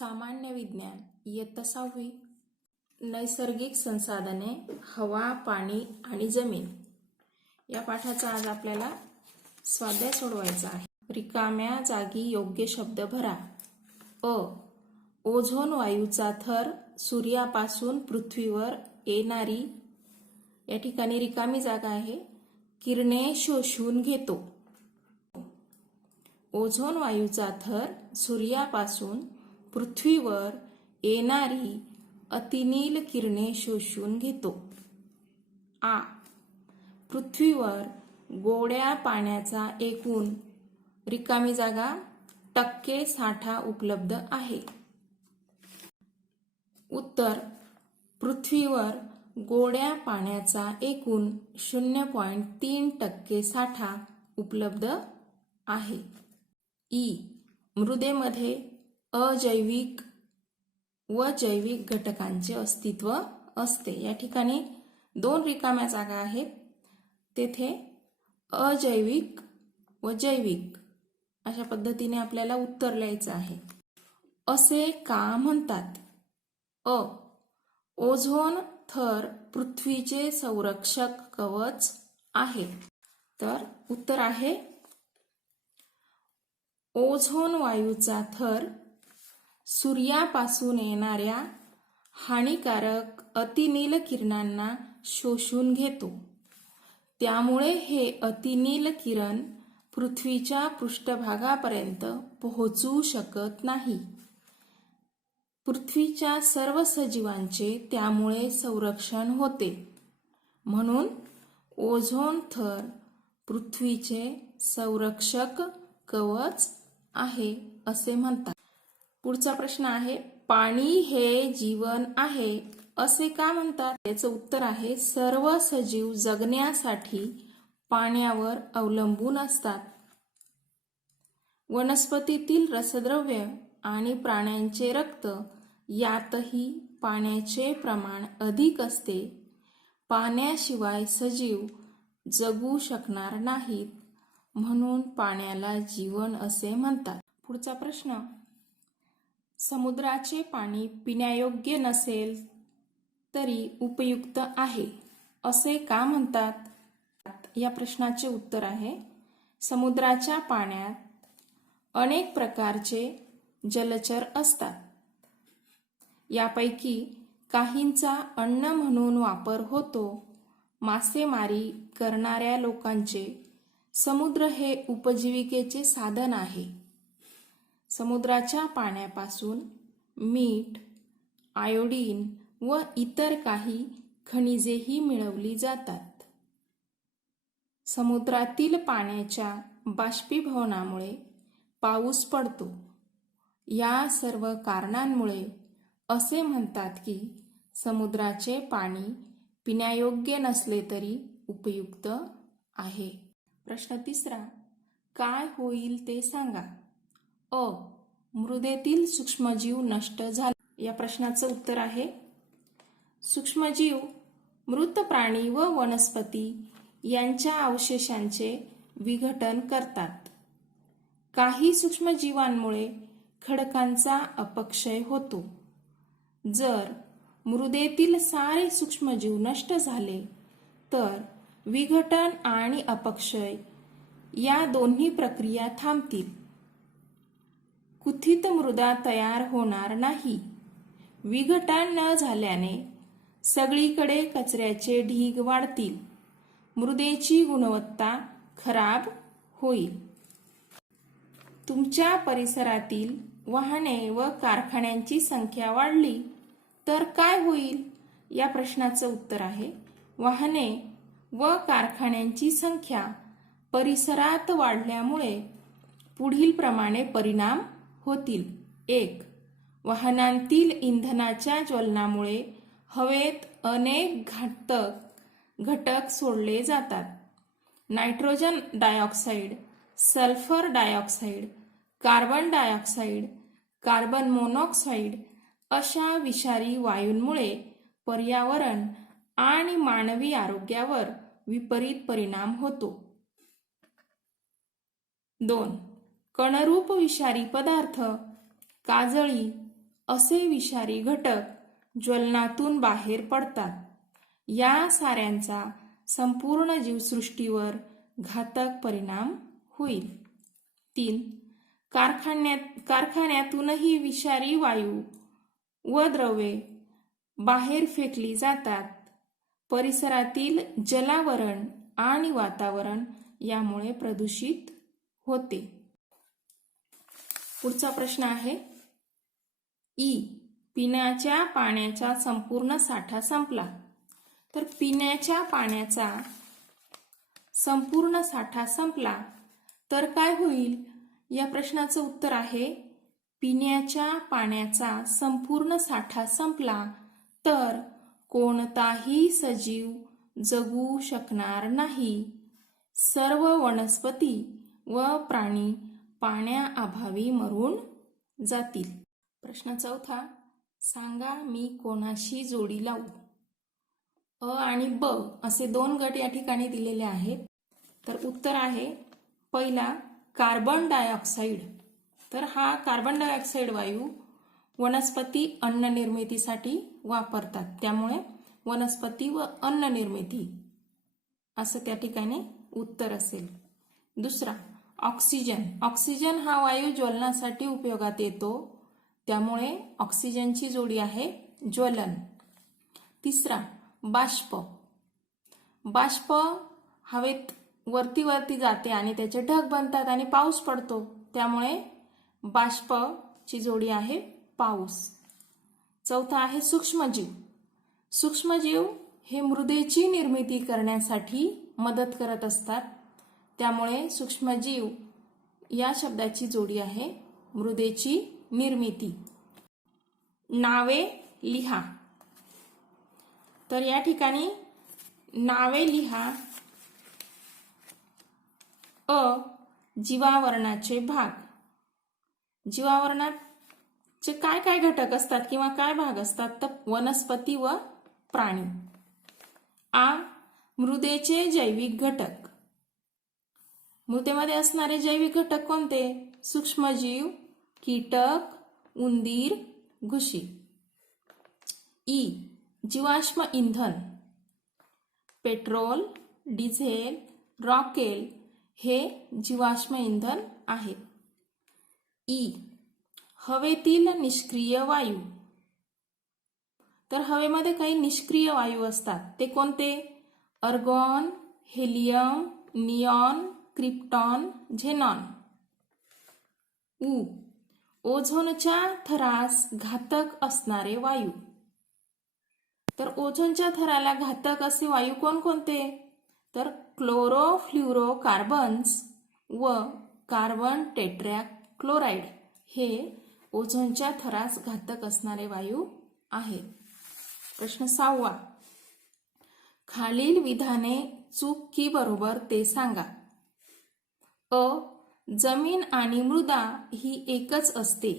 सामान्य विज्ञान इयत्ता 6वी. नैसर्गिक संसाधने, हवा, पाणी आणि जमीन या पाठाचा आज आपल्याला स्वाध्याय सोडवायचा आहे. रिकाम्या जागी योग्य शब्द भरा. अ. ओझोन वायूचा थर सूर्यापासून पृथ्वीवर येणारी, या ठिकाणी रिकामी जागा आहे, किरणे शोषून घेतो. ओझोन वायूचा थर सूर्यापासून पृथ्वीवर येणारी अतिनील किरणे शोषून घेतो. आ. पृथ्वीवर गोड्या पाण्याचा एकूण, रिकामी जागा, टक्के साठा उपलब्ध आहे. उत्तर. पृथ्वीवर गोड्या पाण्याचा एकूण 0.3% साठा उपलब्ध आहे. ई. मृदेमध्ये अजैविक व जैविक घटकांचे अस्तित्व असते. या ठिकाणी 2 रिकाम्या जागा आहेत, तेथे अजैविक व जैविक अशा पद्धतीने आपल्याला उत्तर लिहायचं आहे. असे का म्हणतात? अ. ओझोन थर पृथ्वीचे संरक्षक कवच आहे. तर उत्तर आहे ओझोन वायूचा थर सूर्यापासून येणाऱ्या हानिकारक अतिनील किरणांना शोषून घेतो. त्यामुळे हे अतिनील किरण पृथ्वीच्या पृष्ठभागापर्यंत पोहोचू शकत नाही. पृथ्वीच्या सर्व सजीवांचे त्यामुळे संरक्षण होते. म्हणून ओझोन थर पृथ्वीचे संरक्षक कवच आहे असे म्हणतात. पुढचा प्रश्न आहे, पाणी हे जीवन आहे असे का म्हणतात? याचं उत्तर आहे, सर्व सजीव जगण्यासाठी पाण्यावर अवलंबून असतात. वनस्पतीतील रसद्रव्य आणि प्राण्यांचे रक्त यातही पाण्याचे प्रमाण अधिक असते. पाण्याशिवाय सजीव जगू शकणार नाहीत, म्हणून पाण्याला जीवन असे म्हणतात. पुढचा प्रश्न, समुद्राचे पाणी पिण्यायोग्य नसेल तरी उपयुक्त आहे असे का म्हणतात? या प्रश्नाचे उत्तर आहे, समुद्राच्या पाण्यात अनेक प्रकारचे जलचर असतात. यापैकी काहींचा अन्न म्हणून वापर होतो. मासेमारी करणाऱ्या लोकांचे समुद्र हे उपजीविकेचे साधन आहे. समुद्राच्या पाण्यापासून मीठ, आयोडीन व इतर काही खनिजेही मिळवली जातात. समुद्रातील पाण्याच्या बाष्पीभवनामुळे पाऊस पडतो. या सर्व कारणांमुळे असे म्हणतात की समुद्राचे पाणी पिण्यायोग्य नसले तरी उपयुक्त आहे. प्रश्न तिसरा, काय होईल ते सांगा. अ. मृदेतील सूक्ष्मजीव नष्ट झाले. या प्रश्नाचं उत्तर आहे, सूक्ष्मजीव मृत प्राणी व वनस्पती यांच्या अवशेषांचे विघटन करतात. काही सूक्ष्मजीवांमुळे खडकांचा अपक्षय होतो. जर मृदेतील सारे सूक्ष्मजीव नष्ट झाले तर विघटन आणि अपक्षय या दोन्ही प्रक्रिया थांबतील. कुथित मृदा तयार होणार नाही. विघटन न झाल्याने सगळीकडे कचऱ्याचे ढीग वाढतील. मृदेची गुणवत्ता खराब होईल. तुमच्या परिसरातील वाहने व कारखान्यांची संख्या वाढली तर काय होईल? या प्रश्नाचं उत्तर आहे, वाहने व कारखान्यांची संख्या परिसरात वाढल्यामुळे पुढील प्रमाणे परिणाम होतील. 1. वाहनांतील इंधनाच्या ज्वलनामुळे हवेत अनेक घटक सोडले जातात. Nitrogen dioxide, sulphur dioxide, carbon dioxide, carbon monoxide अशा विषारी वायूंमुळे पर्यावरण आणि मानवी आरोग्यावर विपरीत परिणाम होतो. 2. कणरूप विषारी पदार्थ, काजळी, असे विषारी घटक ज्वलनातून बाहेर पडतात. या साऱ्यांचा संपूर्ण जीवसृष्टीवर घातक परिणाम होईल. 3. कारखान्यातूनही विषारी वायू व द्रव्ये बाहेर फेकली जातात. परिसरातील जलावरण आणि वातावरण यामुळे प्रदूषित होते. पुढचा प्रश्न आहे पिण्याच्या पाण्याचा संपूर्ण साठा संपला. तर पिण्याच्या पाण्याचा संपूर्ण साठा संपला तर काय होईल? या प्रश्नाचं उत्तर आहे पिण्याच्या पाण्याचा संपूर्ण साठा संपला तर कोणताही सजीव जगू शकणार नाही. सर्व वनस्पती व प्राणी पाण्याअभावी मरून जातील. प्रश्न 4. सांगा मी कोणाशी जोडी लावू? अ आणि ब असे 2 गट या ठिकाणी दिलेले आहेत. तर उत्तर आहे पहिला कार्बन डायऑक्साईड. तर हा कार्बन डायऑक्साईड वायू वनस्पती अन्न निर्मितीसाठी वापरतात. त्यामुळे वनस्पती व अन्न निर्मिती असं त्या ठिकाणी उत्तर असेल. दुसरा ऑक्सिजन. ऑक्सिजन हा वायू ज्वलनासाठी उपयोगात येतो. त्यामुळे ऑक्सिजनची जोडी आहे ज्वलन. तिसरा बाष्प. बाष्प हवेत वरती जाते आणि त्याचे ढग बनतात आणि पाऊस पडतो. त्यामुळे बाष्पची जोडी आहे पाऊस. चौथा आहे सूक्ष्मजीव. सूक्ष्मजीव हे मृदेची निर्मिती करण्यासाठी मदत करत असतात. त्यामुळे सूक्ष्मजीव या शब्दाची जोडी आहे मृदेची निर्मिती. नावे लिहा. तर या ठिकाणी नावे लिहा. जीवावरणाचे भाग. जीवावरणाचे काय काय घटक असतात किंवा काय भाग असतात? तर वनस्पती व प्राणी. मृदेचे जैविक घटक. मृदेमध्ये असणारे जैविक घटक कोणते? सूक्ष्मजीव, कीटक, उंदीर, घुशी. जीवाश्म इंधन. पेट्रोल, डिझेल, रॉकेल हे जीवाश्म इंधन आहेत. हवेतील निष्क्रिय वायू. तर हवेमध्ये काही निष्क्रिय वायू असतात. ते कोणते? अर्गॉन, हेलियम, निऑन, क्रिप्टॉन, झेनॉन. ओझोनच्या थरास घातक असणारे वायू. तर ओझोनच्या थराला घातक असे वायू कोणकोणते? तर क्लोरोफ्लोरोकार्बन्स व कार्बन टेट्राक्लोराइड हे ओझोनच्या थरास घातक असणारे वायू आहेत. प्रश्न 6. खालील विधाने चूक की बरोबर ते सांगा. जमीन आणि मृदा ही एकच असते.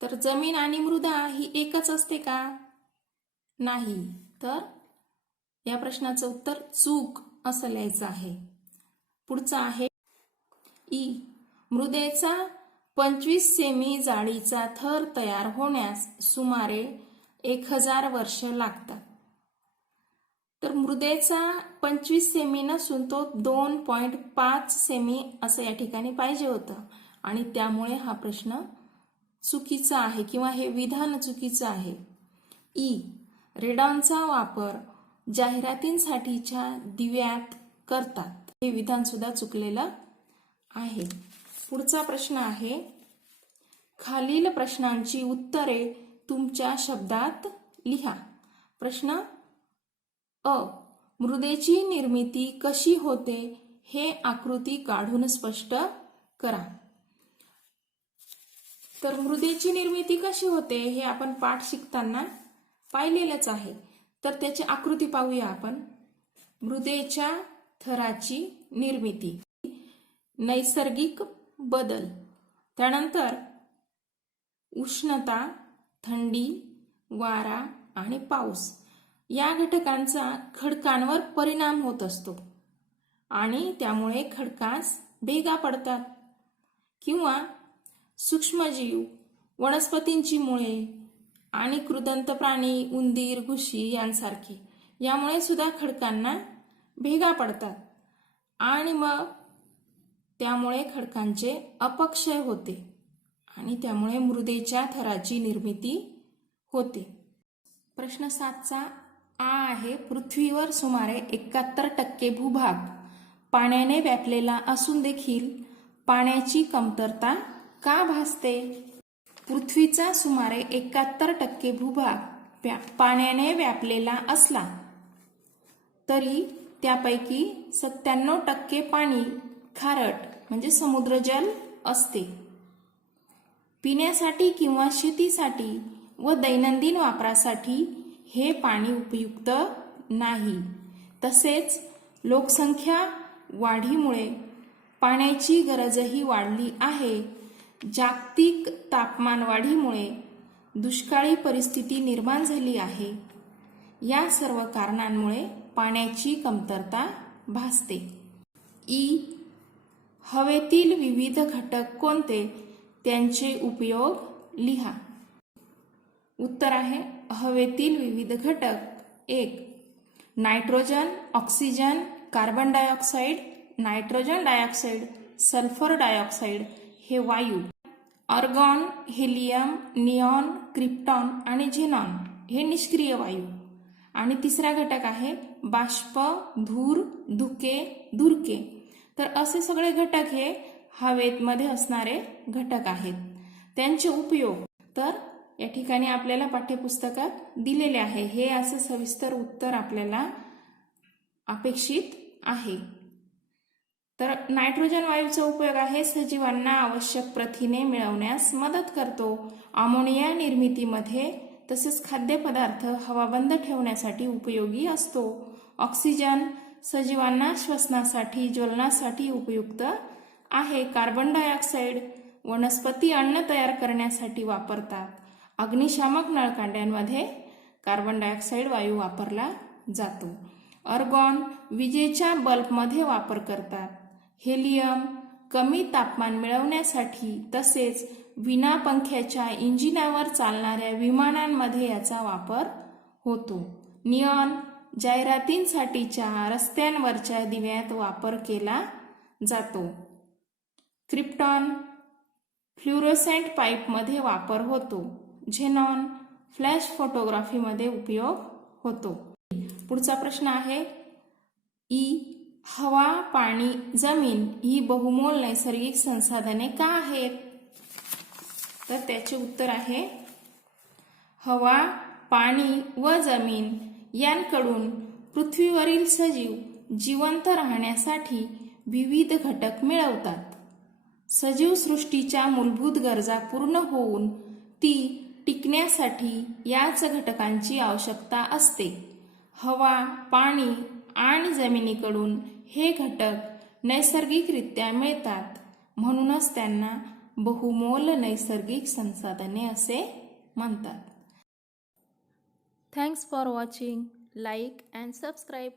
तर जमीन आणि मृदा ही एकच असते का? नाही. तर या प्रश्नाचं उत्तर चूक असं लिहायचं आहे. पुढचा आहे मृदेचा 25 सेमी जाडीचा थर तयार होण्यास सुमारे 1000 वर्ष लागतात. तर मृदेचा 25 सेमी नसून तो 2.5 सेमी असं या ठिकाणी पाहिजे होतं आणि त्यामुळे हा प्रश्न चुकीचा आहे किंवा हे विधान चुकीचं आहे. रेडॉनचा वापर जाहिरातींसाठीच्या दिव्यात करतात. हे विधान सुद्धा चुकलेलं आहे. पुढचा प्रश्न आहे खालील प्रश्नांची उत्तरे तुमच्या शब्दात लिहा. प्रश्न मृदेची निर्मिती कशी होते हे आकृती काढून स्पष्ट करा. तर मृदेची निर्मिती कशी होते हे आपण पाठ शिकताना पाहिलेलंच आहे. तर त्याची आकृती पाहूया आपण. मृदेच्या थराची निर्मिती, नैसर्गिक बदल, त्यानंतर उष्णता, थंडी, वारा आणि पाऊस या घटकांचा खडकांवर परिणाम होत असतो आणि त्यामुळे खडकास भेगा पडतात. किंवा सूक्ष्मजीव वनस्पतींची मुळे आणि कृदंत प्राणी, उंदीर, घुशी यांसारखे. यामुळे सुद्धा खडकांना भेगा पडतात आणि मग त्यामुळे खडकांचे अपक्षय होते आणि त्यामुळे मृदेच्या थराची निर्मिती होते. प्रश्न 7चा आ आहे, पृथ्वीवर सुमारे 71% भूभाग पाण्याने व्यापलेला असून देखील पाण्याची कमतरता का भासते? पृथ्वीचा सुमारे 71% भूभाग पाण्याने व्यापलेला असला तरी त्यापैकी 97% पाणी खारट म्हणजे समुद्रजल असते. पिण्यासाठी किंवा शेतीसाठी व दैनंदिन वापरासाठी हे पाणी उपयुक्त नाही. तसेच लोकसंख्या वाढीमुळे पाण्याची गरजही वाढली आहे. जागतिक तापमान वाढीमुळे दुष्काळी परिस्थिती निर्माण झाली आहे. या सर्व कारणांमुळे पाण्याची कमतरता भासते. ई, हवेतील विविध घटक कोणते? त्यांचे उपयोग लिहा. उत्तर आहे हवेतील विविध घटक. 1. Nitrogen, oxygen, carbon dioxide, nitrogen dioxide, sulphur dioxide हे वायू. आर्गॉन, हेलियम, निऑन, क्रिप्टॉन आणि झेनॉन हे निष्क्रिय वायू. आणि तिसरा घटक आहे बाष्प, धूर, धुके, धुरके. तर असे सगळे घटक हे हवेमध्ये असणारे घटक आहेत. त्यांचे उपयोग तर या ठिकाणी आपल्याला पाठ्यपुस्तकात दिलेले आहे. हे असं सविस्तर उत्तर आपल्याला अपेक्षित आहे. तर नायट्रोजन वायूचा उपयोग आहे सजीवांना आवश्यक प्रथिने मिळवण्यास मदत करतो. अमोनिया निर्मितीमध्ये तसेच खाद्यपदार्थ हवाबंद ठेवण्यासाठी उपयोगी असतो. ऑक्सिजन सजीवांना श्वसनासाठी, ज्वलनासाठी उपयुक्त आहे. कार्बन डायऑक्साईड वनस्पती अन्न तयार करण्यासाठी वापरतात. अग्निशामक नळकांड्यांमध्ये कार्बन डायऑक्साईड वायू वापरला जातो. आर्गॉन विजेच्या बल्बमध्ये वापर करतात. हेलियम कमी तापमान मिळवण्यासाठी तसेच विना पंख्याच्या इंजिनावर चालणाऱ्या विमानांमध्ये याचा वापर होतो. निऑन जाहिरातींसाठीच्या रस्त्यांवरच्या दिव्यात वापर केला जातो. क्रिप्टॉन फ्लुरोसेंट पाईपमध्ये वापर होतो. झेनॉन फ्लॅश फोटोग्राफीमध्ये उपयोग होतो. पुढचा प्रश्न आहे ई, हवा, पाणी, जमीन ही बहुमोल नैसर्गिक संसाधने का आहेत? तर त्याचे उत्तर आहे हवा, पाणी व जमीन यांकडून पृथ्वीवरील सजीव जिवंत राहण्यासाठी विविध घटक मिळवतात. सजीव सृष्टीच्या मूलभूत गरजा पूर्ण होऊन ती टिकण्यासाठी याच घटकांची आवश्यकता असते. हवा, पाणी आणि जमिनीकडून हे घटक नैसर्गिकरित्या मिळतात. म्हणूनच त्यांना बहुमोल नैसर्गिक संसाधने असे म्हणतात. Thanks for watching. Like and subscribe.